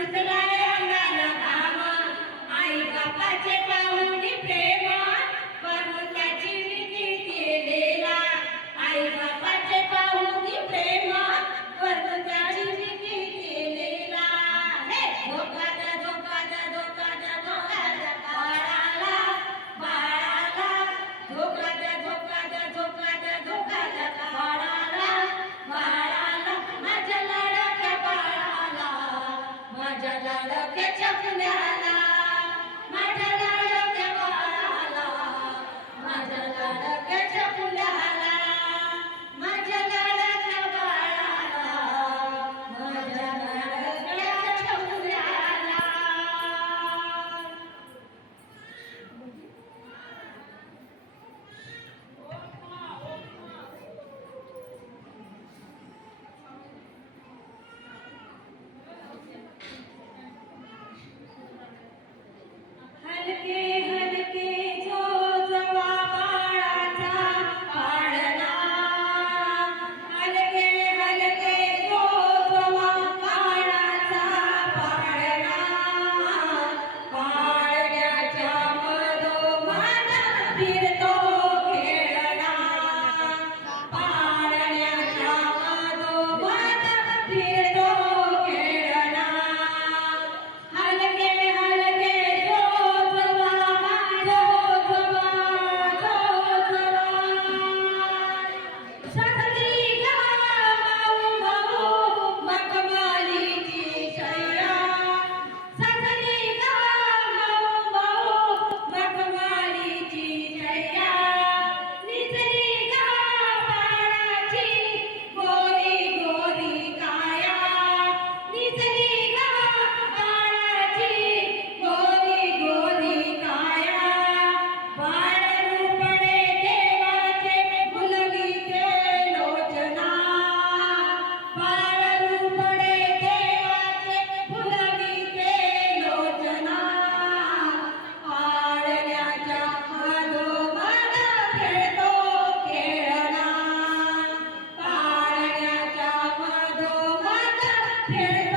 सुटलाय अंगाला घाम आई बापाचे पाहुणी प्रेम वरून त्याची विधी केलेला आई बापाचे पाहुणी प्रेम वरून त्याची विधी केलेला हे धोका द्या धोका द्या धोका द्या धोका द्या बाळाला बाळाला धोका द्या धोका द्या धोका द्या धोका द्या बाळाला बाळाला माझ्या लाडक्या बाळाला माझ्या लाडक्याच्या फुल्याला माझ्या लाडक्या बाळाला माझ्या लाडक्याच्या फुल्याला माझ्या लाडक्या बाळाला माझ्या लाडक्याच्या फुल्याला हलके हलके जो जवा बाळाचा पाळणा हलके हलके जो जवा बाळाचा पाळणा पाळण्याच्या मधोमध फिरतो खेळणा पाळण्याच्या मधोमध फिरतो खेळणा हलके हलके जो जवा जो जवा सखरी गा माऊ माऊ मखमलीची शय्या सखरी गा माऊ माऊ मखमलीची शय्या निजली गा बाळाची गोरी गोरी काया निजली गा बाळाची गोरी गोरी काया बाळ रूपडे देवाचे मुलगीचे लोचना बाळ रूपडे देवाचे मुलगीचे लोचना पाळण्याच्या मधोमध खेळतो खेळणा पाळण्याच्या मधोमध खेळतो